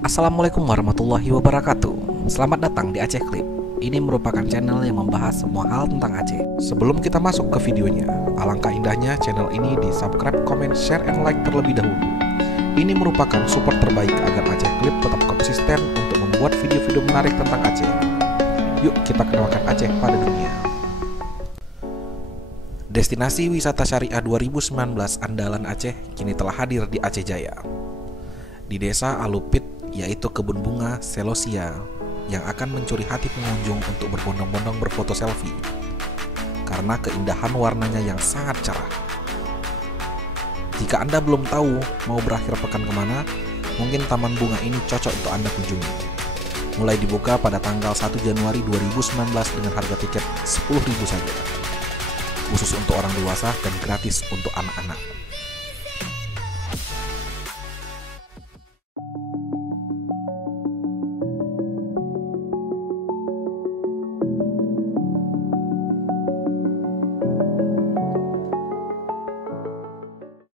Assalamualaikum warahmatullahi wabarakatuh. Selamat datang di Aceh Clip. Ini merupakan channel yang membahas semua hal tentang Aceh. Sebelum kita masuk ke videonya, alangkah indahnya channel ini di subscribe, comment, share, and like terlebih dahulu. Ini merupakan support terbaik agar Aceh Clip tetap konsisten untuk membuat video-video menarik tentang Aceh. Yuk kita kenalkan Aceh pada dunia. Destinasi wisata syariah 2019 andalan Aceh kini telah hadir di Aceh Jaya. Di desa Alupit, yaitu kebun bunga Celosia, yang akan mencuri hati pengunjung untuk berbondong-bondong berfoto selfie karena keindahan warnanya yang sangat cerah. Jika Anda belum tahu mau berakhir pekan kemana, mungkin taman bunga ini cocok untuk Anda kunjungi. Mulai dibuka pada tanggal 1 Januari 2019 dengan harga tiket 10.000 saja, khusus untuk orang dewasa dan gratis untuk anak-anak.